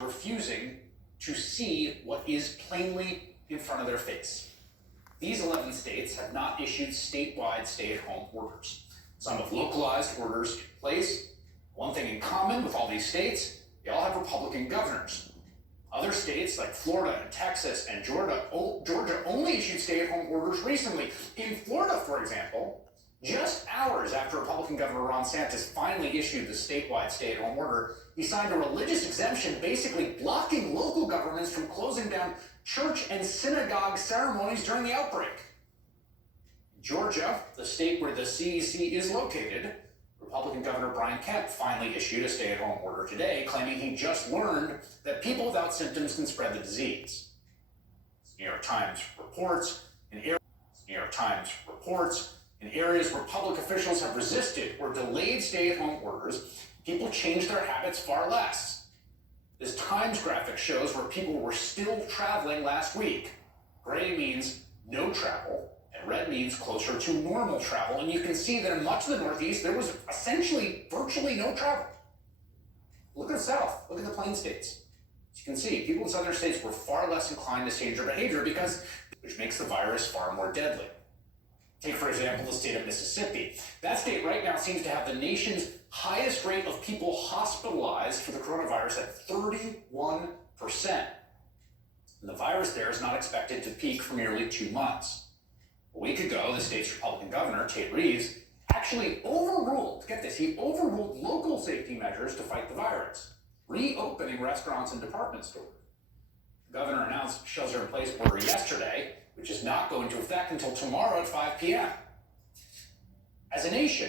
refusing to see what is plainly in front of their face. These 11 states have not issued statewide stay-at-home orders. Some have localized orders in place. One thing in common with all these states, they all have Republican governors. Other states like Florida and Texas and Georgia only issued stay-at-home orders recently. In Florida, for example, just hours after Republican Governor Ron DeSantis finally issued the statewide stay-at-home order, he signed a religious exemption basically blocking local governments from closing down church and synagogue ceremonies during the outbreak. In Georgia, the state where the CDC is located, Republican Governor Brian Kemp finally issued a stay-at-home order today, claiming he just learned that people without symptoms can spread the disease. New York Times reports in areas where public officials have resisted or delayed stay-at-home orders, people changed their habits far less. This Times graphic shows where people were still traveling last week. Gray means no travel, and red means closer to normal travel. And you can see that in much of the Northeast, there was essentially virtually no travel. Look at the South. Look at the Plain States. As you can see, people in southern states were far less inclined to change their behavior which makes the virus far more deadly. Take, for example, the state of Mississippi. That state right now seems to have the nation's highest rate of people hospitalized for the coronavirus at 31%. And the virus there is not expected to peak for nearly 2 months. A week ago, the state's Republican governor, Tate Reeves, actually overruled local safety measures to fight the virus, reopening restaurants and department stores. The governor announced a shelter-in-place order yesterday, which is not going into effect until tomorrow at 5 p.m. As a nation,